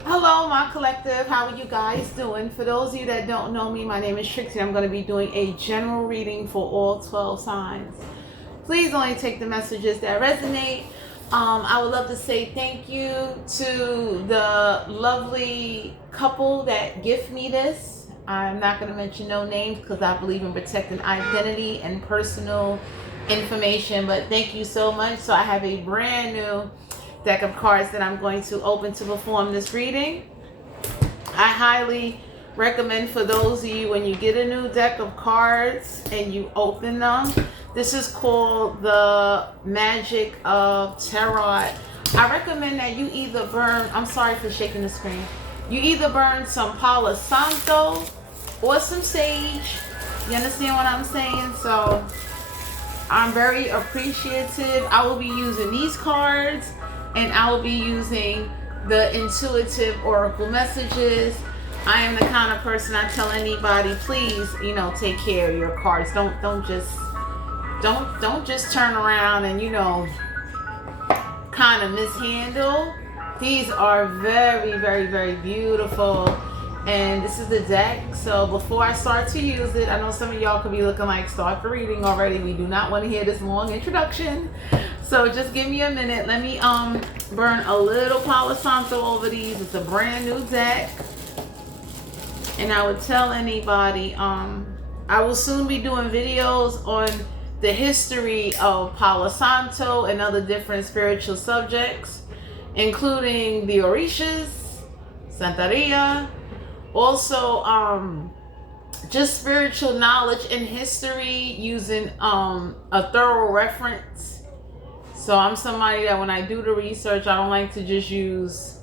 Hello, my collective. How are you guys doing? For those of you that don't know me, my name is Trixie. I'm going to be doing a general reading for all 12 signs. Please only take the messages that resonate. I would love to say thank you to the lovely couple that gift me this. I'm not going to mention no names because I believe in protecting identity and personal information, but thank you so much. So I have a brand new deck of cards that I'm going to open to perform this reading. I highly recommend for those of you, when you get a new deck of cards and you open them, this is called the Magic of Tarot. I recommend that you either burn, I'm sorry for shaking the screen, you either burn some Palo Santo or some sage. You understand what I'm saying? So I'm very appreciative. I will be using these cards and I will be using the intuitive oracle messages. I am the kind of person, I tell anybody, please, take care of your cards. Don't just turn around and kind of mishandle. These are very, very, very beautiful. And this is the deck. So before I start to use it, I know some of y'all could be looking like, start the reading already. We do not want to hear this long introduction. So just give me a minute. Let me burn a little Palo Santo over these. It's a brand new deck. And I would tell anybody, I will soon be doing videos on the history of Palo Santo and other different spiritual subjects, including the Orishas, Santeria, also just spiritual knowledge and history using a thorough reference. So I'm somebody that when I do the research, I don't like to just use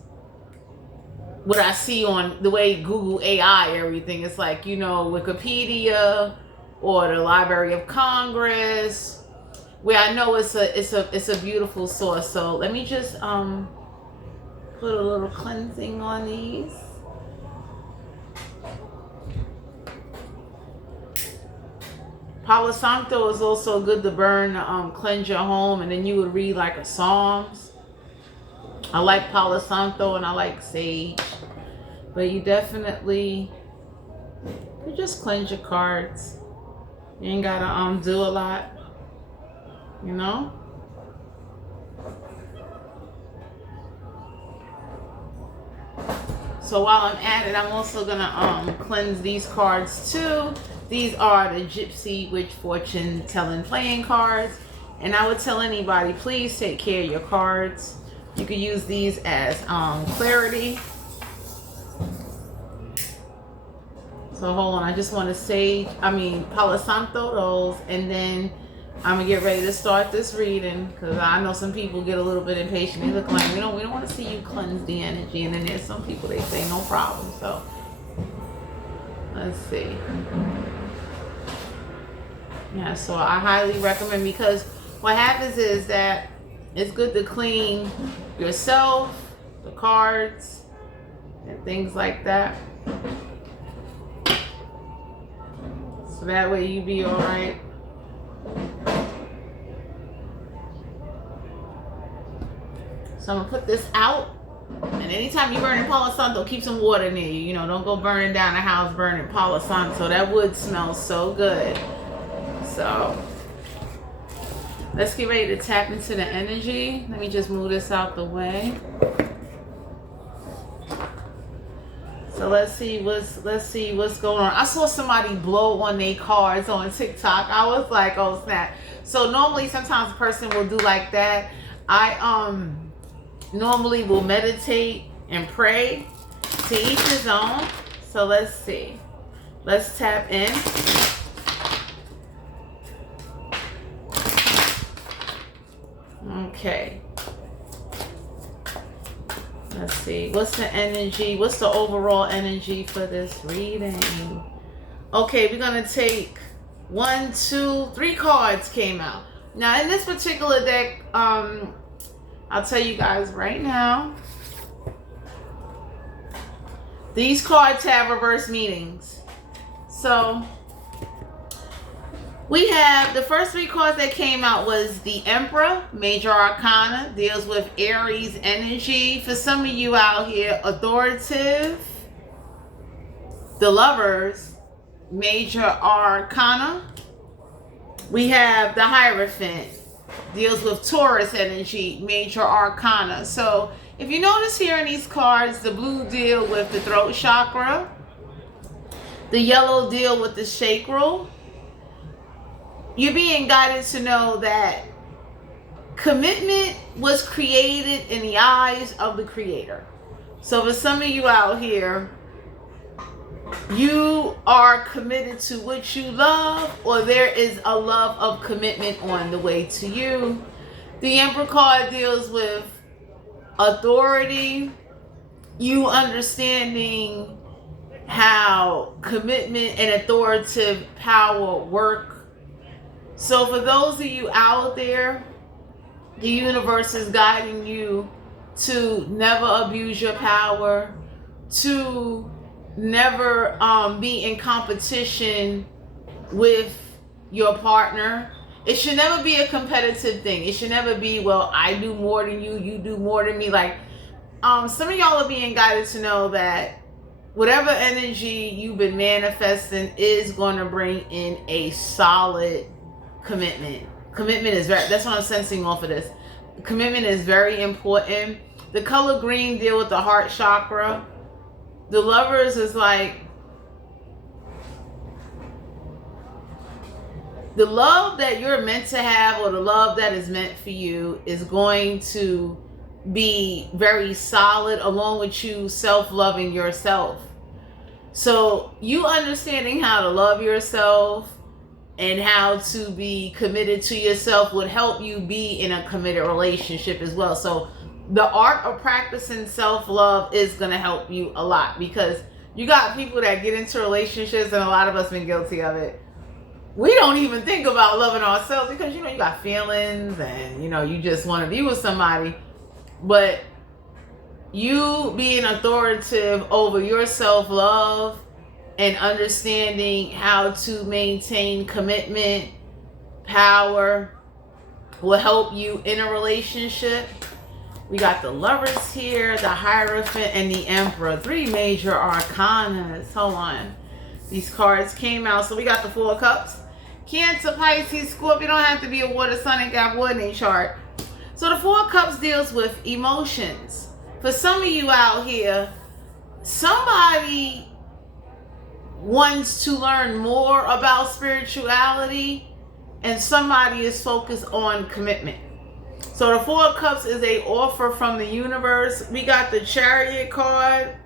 what I see on the way Google AI everything. It's like, Wikipedia or the Library of Congress, where I know it's a beautiful source. So let me just put a little cleansing on these. Palo Santo is also good to burn, cleanse your home, and then you would read like a Psalms. I like Palo Santo and I like sage, but you definitely could just cleanse your cards. You ain't gotta do a lot, So while I'm at it, I'm also gonna cleanse these cards too. These are the Gypsy Witch Fortune Telling playing cards. And I would tell anybody, please take care of your cards. You could use these as clarity. So hold on, I just want to Palo Santo those, and then I'm gonna get ready to start this reading because I know some people get a little bit impatient. They look like, we don't want to see you cleanse the energy, and then there's some people, they say no problem. So let's see. Yeah, so I highly recommend, because what happens is that it's good to clean yourself, the cards, and things like that. So that way you be all right. So I'm gonna put this out, and anytime you burn in Palo Santo, keep some water near you. Don't go burning down the house burning Palo Santo. That wood smells so good. So let's get ready to tap into the energy. Let me just move this out the way. So let's see what's going on. I saw somebody blow on their cards on TikTok. I was like, oh snap. So normally sometimes a person will do like that. I normally will meditate and pray, to each his own. So let's see. Let's tap in. Okay. Let's see. What's the energy? What's the overall energy for this reading? Okay, we're going to take 1, 2, 3 cards came out. Now, in this particular deck, I'll tell you guys right now, these cards have reverse meanings. So We have the first three cards that came out was the Emperor, Major Arcana, deals with Aries energy. For some of you out here, authoritative. The Lovers, Major Arcana. We have the Hierophant, deals with Taurus energy, Major Arcana. So if you notice here in these cards, the blue deal with the throat chakra, the yellow deal with the sacral. You're being guided to know that commitment was created in the eyes of the Creator. So for some of you out here, you are committed to what you love, or there is a love of commitment on the way to you. The Emperor card deals with authority, you understanding how commitment and authoritative power work. So for those of you out there, the universe is guiding you to never abuse your power, to never be in competition with your partner. It should never be a competitive thing. It should never be, well, I do more than you, you do more than me. Like, some of y'all are being guided to know that whatever energy you've been manifesting is going to bring in a solid commitment. Commitment is that's what I'm sensing off of this. Commitment is very important. The color green deal with the heart chakra. The Lovers is like, the love that you're meant to have, or the love that is meant for you, is going to be very solid, along with you self-loving yourself. So you understanding how to love yourself and how to be committed to yourself would help you be in a committed relationship as well. So the art of practicing self-love is going to help you a lot, because you got people that get into relationships, and a lot of us been guilty of it. We don't even think about loving ourselves because, you got feelings and, you just want to be with somebody. But you being authoritative over your self-love and understanding how to maintain commitment, power, will help you in a relationship. We got the Lovers here, the Hierophant, and the Emperor. Three major arcanas. Hold on. These cards came out. So we got the Four of Cups. Cancer, Pisces, Scorpio. You don't have to be a water sign and got wood in a chart. So the Four of Cups deals with emotions. For some of you out here, somebody wants to learn more about spirituality, and somebody is focused on commitment. So the Four of Cups is an offer from the universe. We got the Chariot card.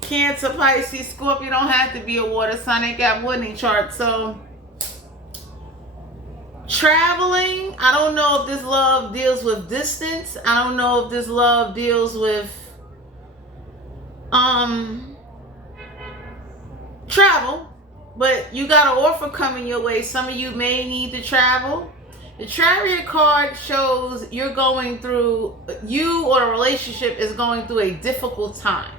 Cancer, Pisces, Scorpio. You don't have to be a water sign. They got wood in chart. So traveling. I don't know if this love deals with distance. I don't know if this love deals with travel. But you got an offer coming your way. Some of you may need to travel. The Chariot card shows you're going through, you or a relationship is going through a difficult time.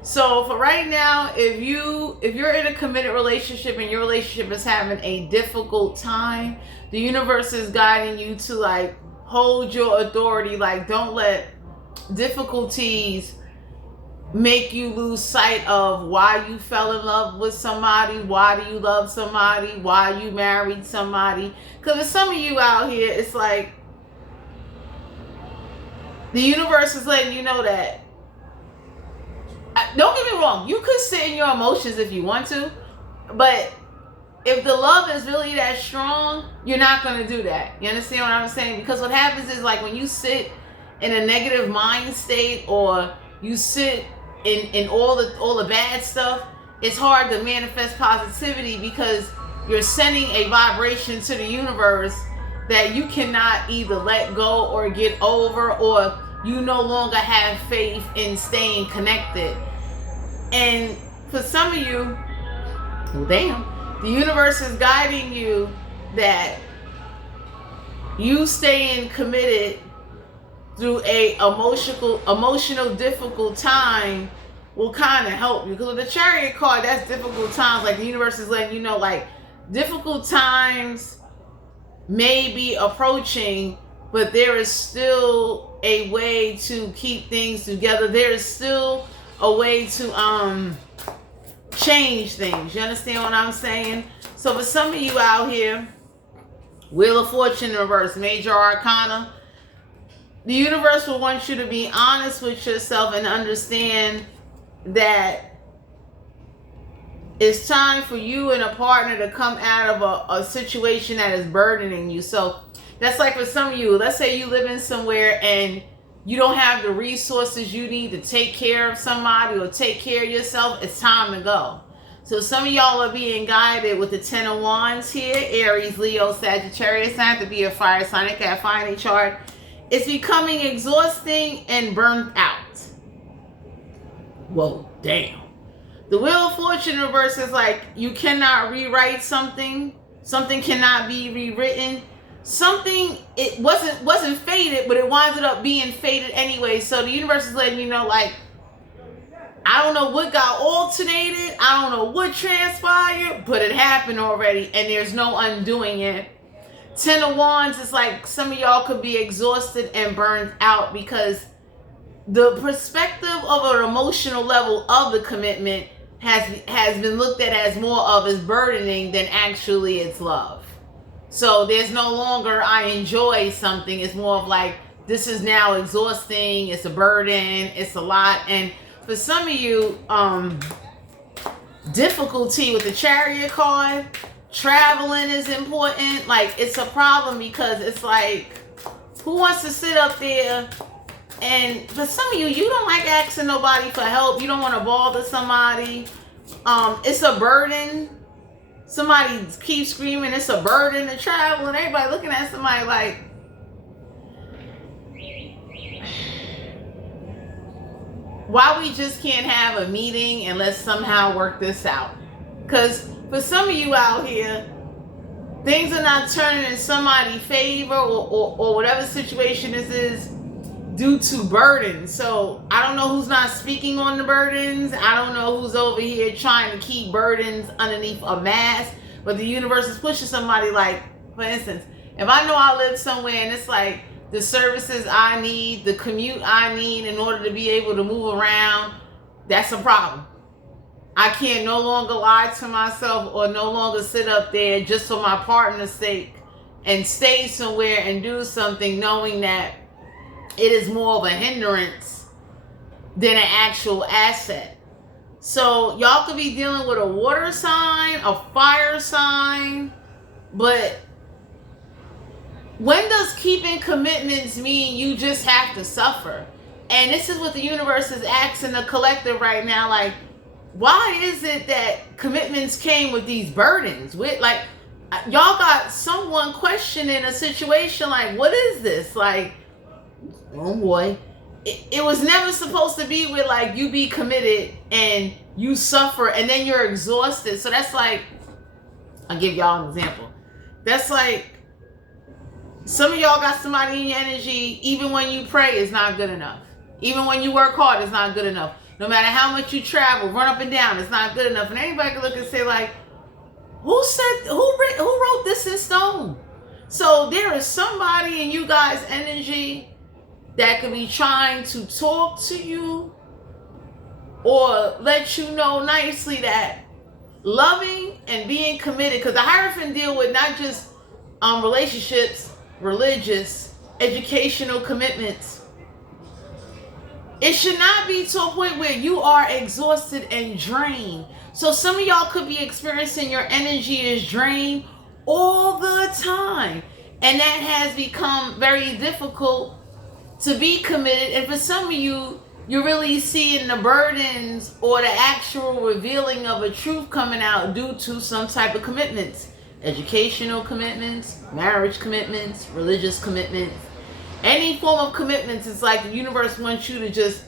So for right now, if you're in a committed relationship and your relationship is having a difficult time, the universe is guiding you to hold your authority. Don't let difficulties make you lose sight of why you fell in love with somebody, why do you love somebody, why you married somebody. Because for some of you out here, it's like the universe is letting you know that, don't get me wrong, you could sit in your emotions if you want to, but if the love is really that strong, you're not going to do that. You understand what I'm saying? Because what happens is, when you sit in a negative mind state, or you sit in all the bad stuff, it's hard to manifest positivity, because you're sending a vibration to the universe that you cannot either let go or get over, or you no longer have faith in staying connected. And for some of you, well, damn, the universe is guiding you that you staying committed through a emotional difficult time will kind of help you. Because with the Chariot card, that's difficult times. The universe is letting you know, difficult times may be approaching, but there is still a way to keep things together. There is still a way to change things. You understand what I'm saying? So for some of you out here, Wheel of Fortune in reverse, Major Arcana, the universe will want you to be honest with yourself and understand that it's time for you and a partner to come out of a situation that is burdening you. So that's like for some of you, let's say you live in somewhere and you don't have the resources you need to take care of somebody or take care of yourself. It's time to go. So some of y'all are being guided with the 10 of Wands here. Aries, Leo, Sagittarius. Not have to be a fire sign. It can't find a chart. It's becoming exhausting and burnt out. Whoa, damn. The Wheel of Fortune reverse is like you cannot rewrite something. Something cannot be rewritten. Something, it wasn't fated, but it winds up being fated anyway. So the universe is letting you know, like, I don't know what got alternated. I don't know what transpired, but it happened already, and there's no undoing it. 10 of Wands is like some of y'all could be exhausted and burned out because the perspective of an emotional level of the commitment has been looked at as more of as burdening than actually it's love. So there's no longer I enjoy something. It's more of like this is now exhausting. It's a burden. It's a lot. And for some of you, difficulty with the Chariot card, traveling is important. Like it's a problem because it's like who wants to sit up there? And for some of you, you don't like asking nobody for help. You don't want to bother somebody. It's a burden. Somebody keeps screaming, it's a burden to travel. And everybody looking at somebody like, why we just can't have a meeting and let's somehow work this out? Because for some of you out here, things are not turning in somebody's favor or whatever situation this is due to burdens. So I don't know who's not speaking on the burdens. I don't know who's over here trying to keep burdens underneath a mask. But the universe is pushing somebody like, for instance, if I know I live somewhere and it's like the services I need, the commute I need in order to be able to move around, that's a problem. I can't no longer lie to myself or no longer sit up there just for my partner's sake and stay somewhere and do something knowing that it is more of a hindrance than an actual asset. So y'all could be dealing with a water sign, a fire sign, but when does keeping commitments mean you just have to suffer? And this is what the universe is asking the collective right now. Like, why is it that commitments came with these burdens? With like, y'all got someone questioning a situation like, what is this? Like, oh boy, it was never supposed to be with like you be committed and you suffer and then you're exhausted. So that's like, I'll give y'all an example. That's like some of y'all got somebody in your energy. Even when you pray, it's not good enough. Even when you work hard, it's not good enough. No matter how much you travel, run up and down, it's not good enough. And anybody can look and say like, who wrote this in stone? So there is somebody in you guys' energy that could be trying to talk to you or let you know nicely that loving and being committed, because the Hierophant deal with not just relationships, religious, educational commitments. It should not be to a point where you are exhausted and drained. So some of y'all could be experiencing your energy is drained all the time. And that has become very difficult to be committed. And for some of you, you're really seeing the burdens or the actual revealing of a truth coming out due to some type of commitments. Educational commitments, marriage commitments, religious commitments. Any form of commitments, it's like the universe wants you to just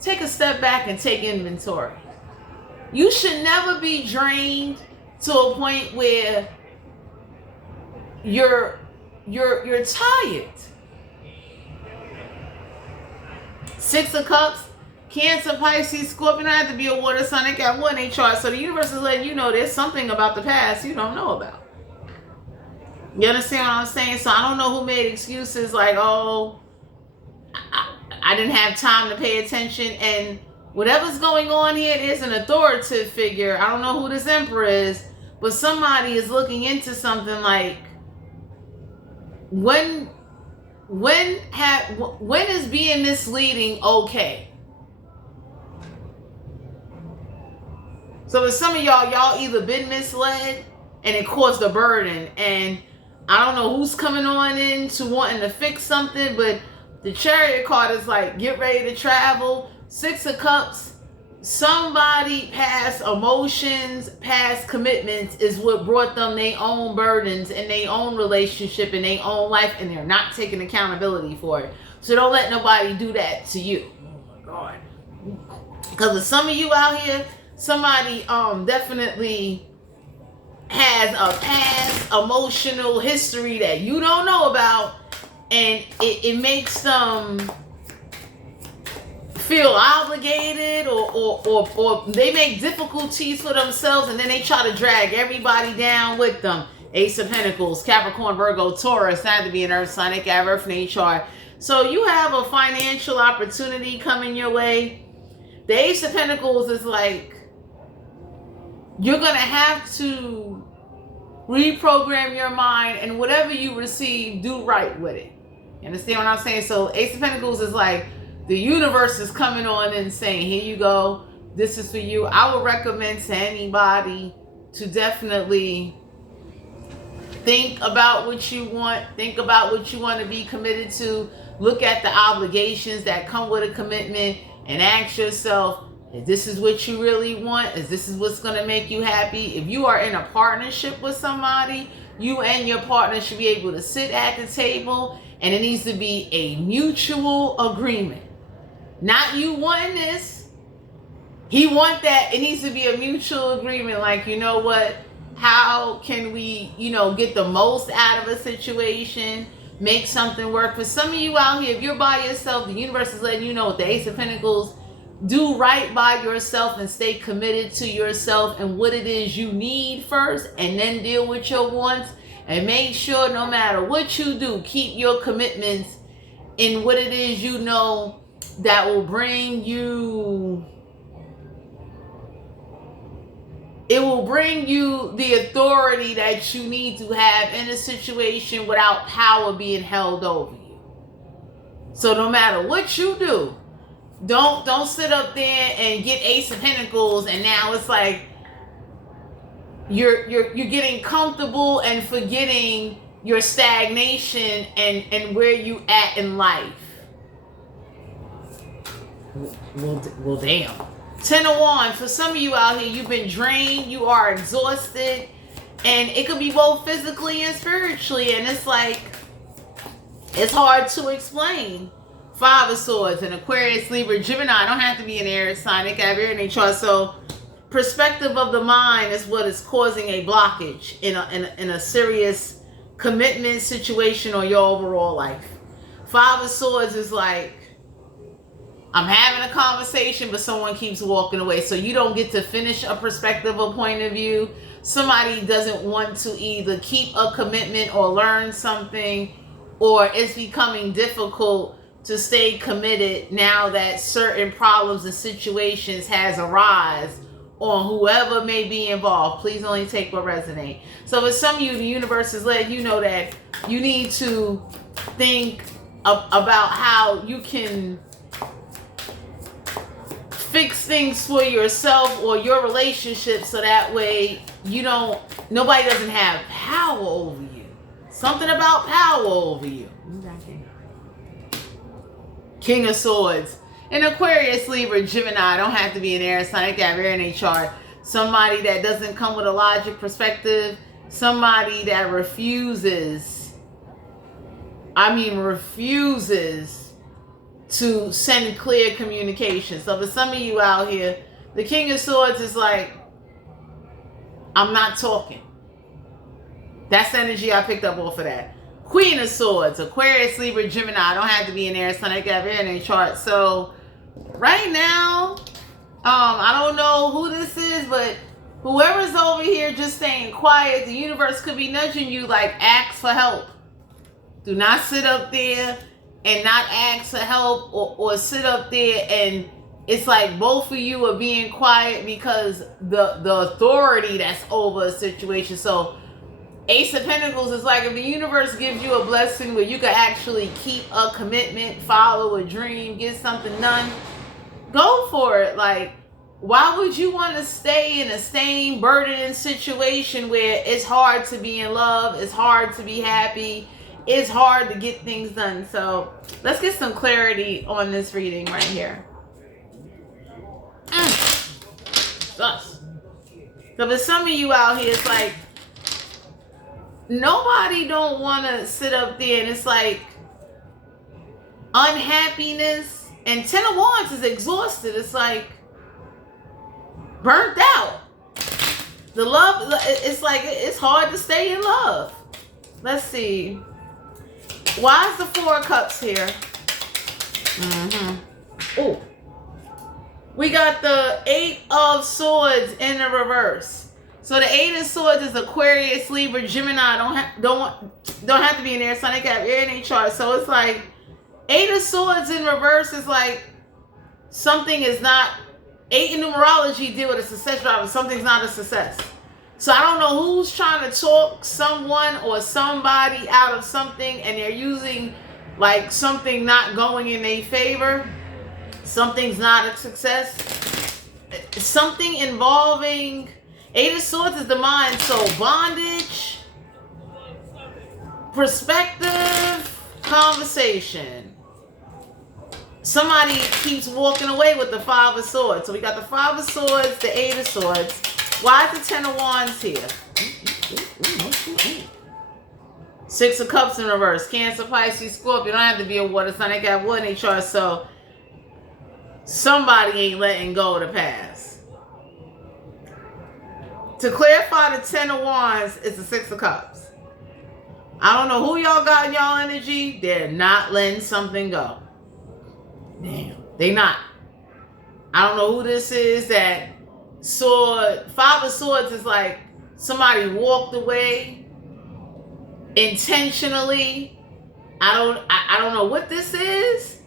take a step back and take inventory. You should never be drained to a point where you're tired. 6 of Cups, Cancer, Pisces, Scorpion. I have to be a water sign. They got one in chart. So the universe is letting you know there's something about the past you don't know about. You understand what I'm saying? So I don't know who made excuses like, oh, I didn't have time to pay attention. And whatever's going on here, there's an authoritative figure. I don't know who this emperor is, but somebody is looking into something like, when is being misleading okay? So for some of y'all either been misled and it caused a burden, and I don't know who's coming on in to wanting to fix something, but the Chariot card is like, get ready to travel. Six of Cups, somebody past emotions, past commitments is what brought them their own burdens and their own relationship and their own life, and they're not taking accountability for it. So don't let nobody do that to you. Oh my God. Because of some of you out here, somebody definitely has a past emotional history that you don't know about, and it makes them feel obligated, or they make difficulties for themselves, and then they try to drag everybody down with them. Ace of Pentacles, Capricorn, Virgo, Taurus, had to be an earth sign, they got Earth in chart. So you have a financial opportunity coming your way. The Ace of Pentacles is like, you're going to have to reprogram your mind, and whatever you receive, do right with it. You understand what I'm saying? So Ace of Pentacles is like, the universe is coming on and saying, here you go. This is for you. I would recommend to anybody to definitely think about what you want. Think about what you want to be committed to. Look at the obligations that come with a commitment and ask yourself, if this is what you really want, is this is what's going to make you happy. If you are in a partnership with somebody, you and your partner should be able to sit at the table, and it needs to be a mutual agreement. Not you wanting this, he want that. It needs to be a mutual agreement. Like, you know what? How can we, get the most out of a situation, make something work? For some of you out here, if you're by yourself, the universe is letting you know with the Ace of Pentacles, do right by yourself and stay committed to yourself and what it is you need first, and then deal with your wants. And make sure no matter what you do, keep your commitments in what it is you know that will bring you, it will bring you the authority that you need to have in a situation without power being held over you. So no matter what you do, don't sit up there and get Ace of Pentacles, and now it's like you're getting comfortable and forgetting your stagnation and where you at in life. Well, damn. 10 of Wands. For some of you out here, you've been drained, you are exhausted, and it could be both physically and spiritually, and it's like, it's hard to explain. 5 of Swords, and Aquarius, Libra, Gemini don't have to be an air sign. They can have air in their chart. So perspective of the mind is what is causing a blockage in a serious commitment situation or your overall life. 5 of Swords is like, I'm having a conversation, but someone keeps walking away. So you don't get to finish a perspective or point of view. Somebody doesn't want to either keep a commitment or learn something, or it's becoming difficult to stay committed now that certain problems and situations has arisen on whoever may be involved. Please only take what resonates. So for some of you, the universe is letting you know that you need to think about how you can fix things for yourself or your relationship, so that way nobody doesn't have power over you. Something about power over you. King of Swords. And Aquarius, Libra, Gemini don't have to be an air sign. They can have air in their chart. Somebody that doesn't come with a logic perspective. Somebody that refuses to send clear communication. So for some of you out here, the King of Swords is like, I'm not talking. That's the energy I picked up off of that. Queen of Swords, Aquarius, Libra, Gemini don't have to be an air sign. They can have air in their chart. So right now, I don't know who this is, but Whoever's over here just staying quiet, the universe could be nudging you like, ask for help. Do not sit up there and not ask for help, or sit up there and it's like both of you are being quiet because the authority that's over a situation. So Ace of Pentacles is like, if the universe gives you a blessing where you can actually keep a commitment, follow a dream, get something done, go for it. Like, why would you want to stay in a same burdening situation where it's hard to be in love, it's hard to be happy, it's hard to get things done? So let's get some clarity on this reading right here. Sus. So for some of you out here, it's like, nobody don't want to sit up there, and it's like unhappiness, and 10 of Wands is exhausted. It's like burnt out. The love, it's like it's hard to stay in love. Let's see. Why is the 4 of Cups here? Oh, we got the 8 of Swords in the reverse. So the 8 of Swords is Aquarius, Libra, Gemini. Don't have to be an air sign. They got air in their chart. So it's like 8 of Swords in reverse is like something is not. 8 in numerology deal with a success driver. Something's not a success. So I don't know who's trying to talk someone or somebody out of something, and they're using like something not going in their favor. Something's not a success. Something involving 8 of Swords is the mind. So bondage, perspective, conversation. Somebody keeps walking away with the 5 of Swords. So we got the 5 of Swords, the 8 of Swords. Why is the 10 of Wands here? 6 of Cups in reverse. Cancer, Pisces, Scorpio. Don't have to be a water sign. They got water in their chart. So somebody ain't letting go of the past. To clarify, the 10 of Wands is the 6 of Cups. I don't know who y'all got in y'all energy. They're not letting something go. Damn, they not. I don't know who this is. That sword, 5 of Swords is like somebody walked away intentionally. I don't know what this is,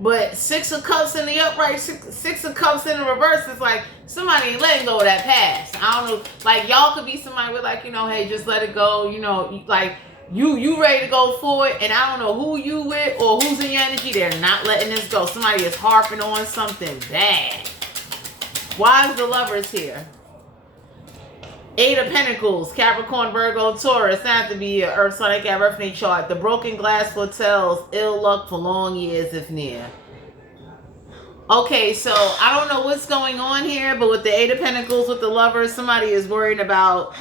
but 6 of Cups in the upright, 6 of Cups in the reverse is like somebody ain't letting go of that past. I don't know, like y'all could be somebody with like, you know, hey, just let it go, you know, like you ready to go forward, and I don't know who you with or who's in your energy. They're not letting this go. Somebody is harping on something bad. Why is the Lovers here? 8 of Pentacles, Capricorn, Virgo, Taurus. That have to be an Earth sign. They got Earth in their chart. The broken glass foretells ill luck for long years if near. Okay, so I don't know what's going on here, but with the 8 of Pentacles, with the Lovers, somebody is worried about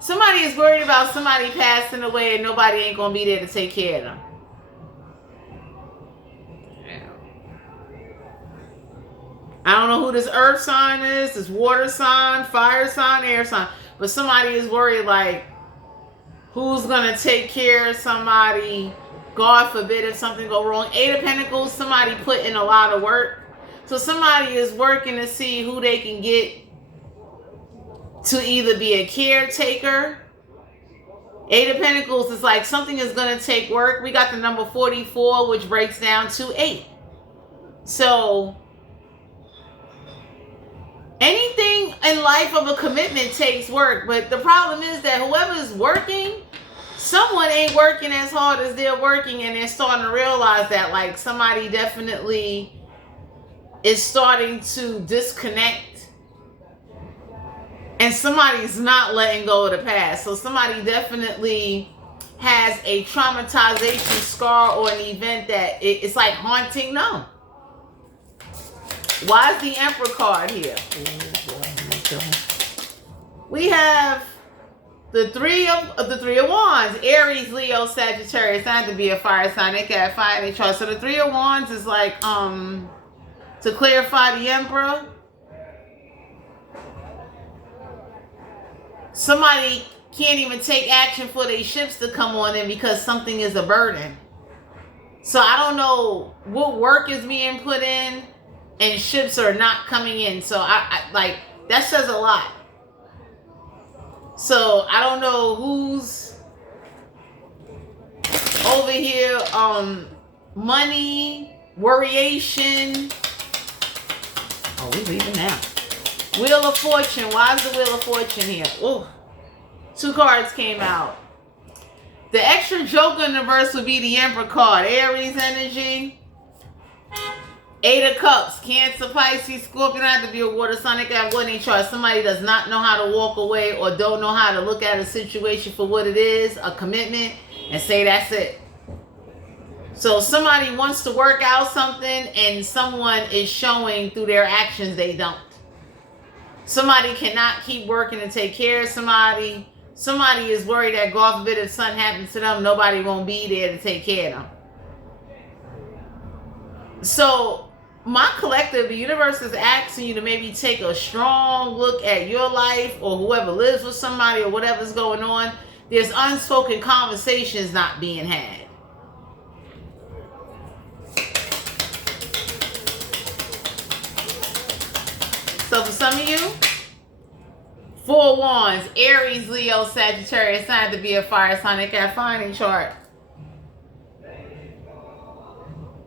somebody passing away, and nobody ain't gonna be there to take care of them. I don't know who this earth sign is, this water sign, fire sign, air sign, but somebody is worried, like, who's gonna take care of somebody, God forbid if something go wrong. 8 of Pentacles, somebody put in a lot of work. So somebody is working to see who they can get to either be a caretaker. 8 of Pentacles is like something is going to take work. We got the number 44, which breaks down to 8. So anything in life of a commitment takes work. But the problem is that whoever's working, someone ain't working as hard as they're working, and they're starting to realize that, like, somebody definitely is starting to disconnect. And somebody's not letting go of the past. So somebody definitely has a traumatization scar or an event that it's like haunting them. Why is the Emperor card here? We have the three of Wands. Aries, Leo, Sagittarius. That had to be a fire sign. They got fire in their chart. So the 3 of Wands is like, to clarify, the Emperor, somebody can't even take action for their ships to come on in because something is a burden. So I don't know what work is being put in, and ships are not coming in. So I like, that says a lot. So I don't know who's over here. Money, worryation. Oh, we leaving now. Wheel of Fortune. Why is the Wheel of Fortune here? Ooh. 2 cards came out. The extra joker in the verse would be the Emperor card. Aries energy. 8 of Cups. Cancer, Pisces, Scorpio. Don't have to be a water sign. They can have one in chart. Somebody does not know how to walk away or don't know how to look at a situation for what it is, a commitment, and say that's it. So somebody wants to work out something and someone is showing through their actions they don't. Somebody cannot keep working to take care of somebody. Somebody is worried that, God forbid, if something happens to them, nobody won't be there to take care of them. So my collective, the universe is asking you to maybe take a strong look at your life or whoever lives with somebody or whatever's going on. There's unspoken conversations not being had. So for some of you, 4 Wands, Aries, Leo, Sagittarius, it's not to be a fire sign. They got finding chart.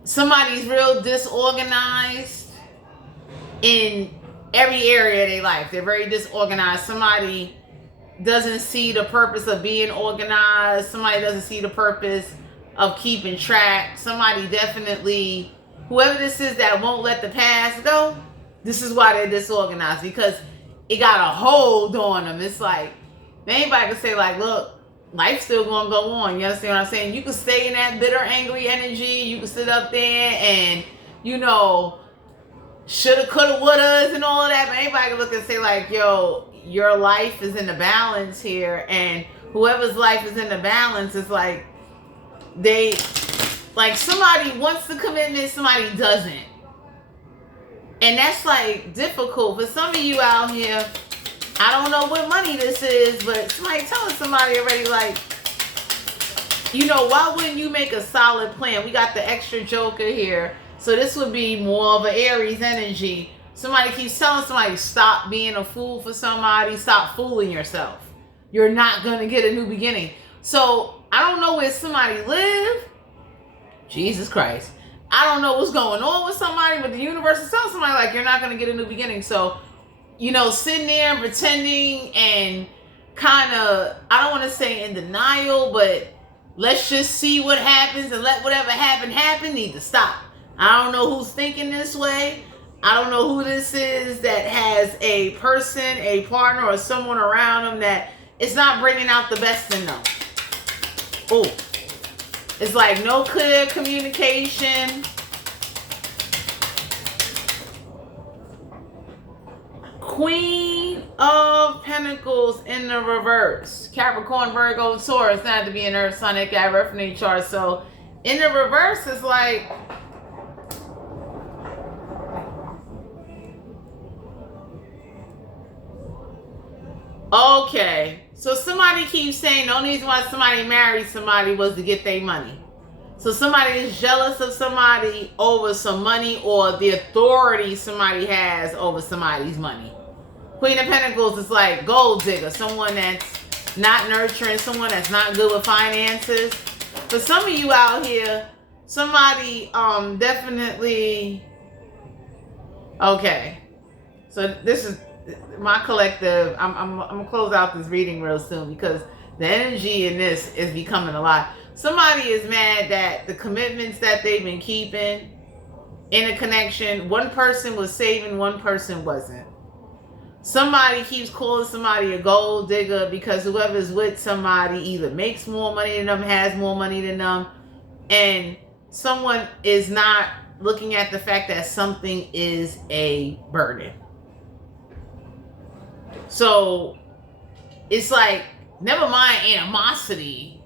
Somebody's real disorganized in every area of their life. They're very disorganized. Somebody doesn't see the purpose of being organized. Somebody doesn't see the purpose of keeping track. Somebody definitely, whoever this is that won't let the past go, this is why they're disorganized, because it got a hold on them. It's like, anybody can say like, look, life's still going to go on. You understand what I'm saying? You can stay in that bitter, angry energy. You can sit up there and, you know, shoulda, coulda, wouldas and all of that. But anybody can look and say like, yo, your life is in the balance here. And whoever's life is in the balance is like, somebody wants the commitment, somebody doesn't. And that's like difficult for some of you out here. I don't know what money this is, but somebody telling somebody already like, you know, why wouldn't you make a solid plan? We got the extra joker here. So this would be more of an Aries energy. Somebody keeps telling somebody, stop being a fool for somebody. Stop fooling yourself. You're not going to get a new beginning. So I don't know where somebody live. Jesus Christ. I don't know what's going on with somebody, but the universe is telling somebody like, you're not going to get a new beginning. So, you know, sitting there and pretending and kind of, I don't want to say in denial, but let's just see what happens and let whatever happen need to stop. I don't know who's thinking this way. I don't know who this is that has a person, a partner, or someone around them that is not bringing out the best in them. Oh. It's like no clear communication. Queen of Pentacles in the reverse. Capricorn, Virgo, Taurus. Not to be an Earth sign. They got reference chart. So in the reverse, it's like, okay. So somebody keeps saying the only reason why somebody married somebody was to get their money. So somebody is jealous of somebody over some money or the authority somebody has over somebody's money. Queen of Pentacles is like gold digger, someone that's not nurturing, someone that's not good with finances. For some of you out here, somebody definitely, okay. So this is my collective. I'm gonna close out this reading real soon because the energy in this is becoming a lot. Somebody is mad that the commitments that they've been keeping in a connection, one person was saving, one person wasn't. Somebody keeps calling somebody a gold digger because whoever's with somebody either makes more money than them, has more money than them, and someone is not looking at the fact that something is a burden. So it's like, never mind animosity.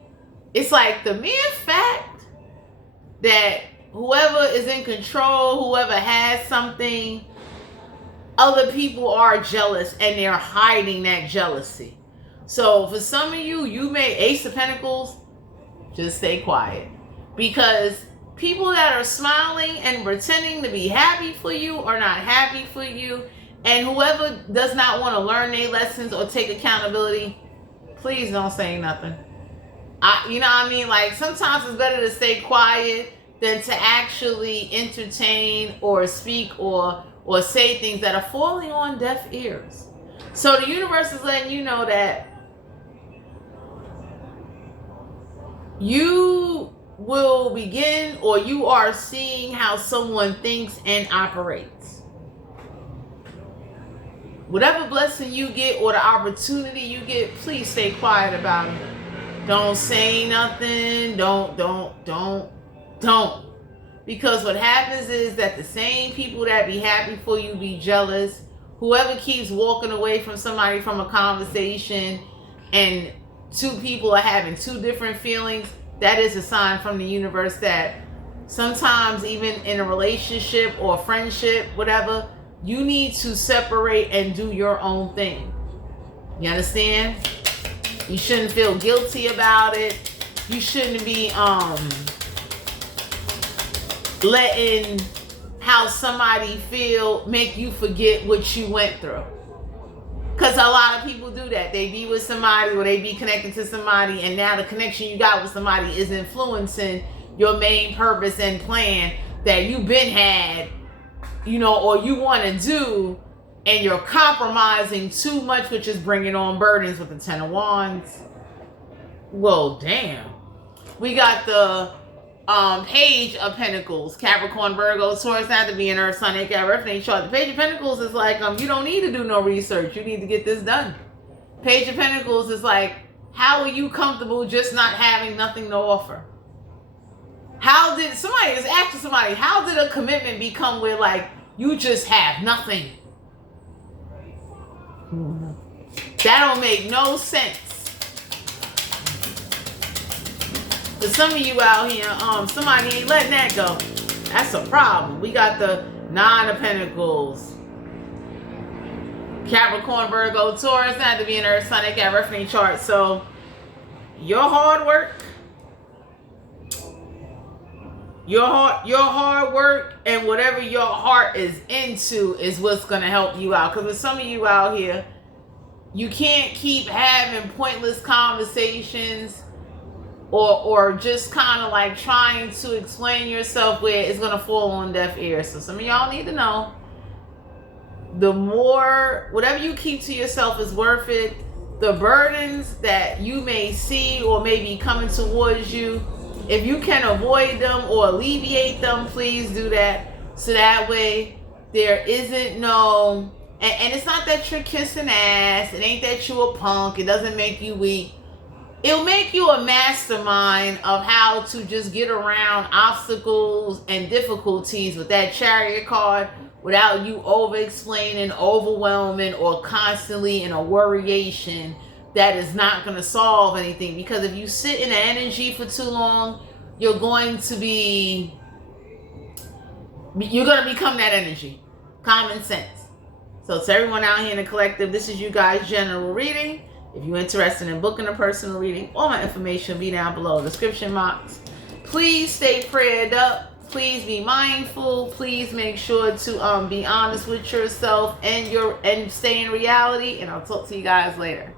It's like the mere fact that whoever is in control, whoever has something, other people are jealous and they're hiding that jealousy. So for some of you, you may, Ace of Pentacles, just stay quiet. Because people that are smiling and pretending to be happy for you are not happy for you. And whoever does not want to learn their lessons or take accountability, Please don't say nothing. You know what I mean? Like, sometimes it's better to stay quiet than to actually entertain or speak or say things that are falling on deaf ears. So the universe is letting you know that you will begin, or you are seeing how someone thinks and operates. Whatever blessing you get or the opportunity you get, please stay quiet about it. Don't say nothing. Don't. Because what happens is that the same people that be happy for you be jealous. Whoever keeps walking away from somebody from a conversation and two people are having two different feelings, that is a sign from the universe that sometimes even in a relationship or friendship, whatever, you need to separate and do your own thing. You understand? You shouldn't feel guilty about it. You shouldn't be letting how somebody feel make you forget what you went through. Because a lot of people do that. They be with somebody or they be connected to somebody, and now the connection you got with somebody is influencing your main purpose and plan that you've been had, you know, or you want to do, and you're compromising too much, which is bringing on burdens with the Ten of Wands. Well, damn. We got the Page of Pentacles, Capricorn, Virgo, Taurus, not to be an Earth, Sun, aka Earth chart. The Page of Pentacles is like, you don't need to do no research. You need to get this done. Page of Pentacles is like, how are you comfortable just not having nothing to offer? How did somebody is asking somebody, how did a commitment become where like you just have nothing? That don't make no sense. But some of you out here, somebody ain't letting that go. That's a problem. We got the Nine of Pentacles, Capricorn, Virgo, Taurus, not to be an Earth, Sun, aka Earth chart. So your hard work, your hard work, and whatever your heart is into is what's gonna help you out. Because with some of you out here, you can't keep having pointless conversations or just kind of like trying to explain yourself where it's gonna fall on deaf ears. So some of y'all need to know, the more whatever you keep to yourself is worth it. The burdens that you may see or may be coming towards you, if you can avoid them or alleviate them, please do that. So that way there isn't no, and it's not that you're kissing ass. It ain't that you a punk. It doesn't make you weak. It'll make you a mastermind of how to just get around obstacles and difficulties with that Chariot card without you over-explaining, overwhelming, or constantly in a worryation that is not going to solve anything. Because if you sit in the energy for too long, you're going to become that energy. Common sense. So to everyone out here in the collective, this is you guys' general reading. If you're interested in booking a personal reading, all my information will be down below in the description box. Please stay prayed up. Please be mindful. Please make sure to be honest with yourself and stay in reality. And I'll talk to you guys later.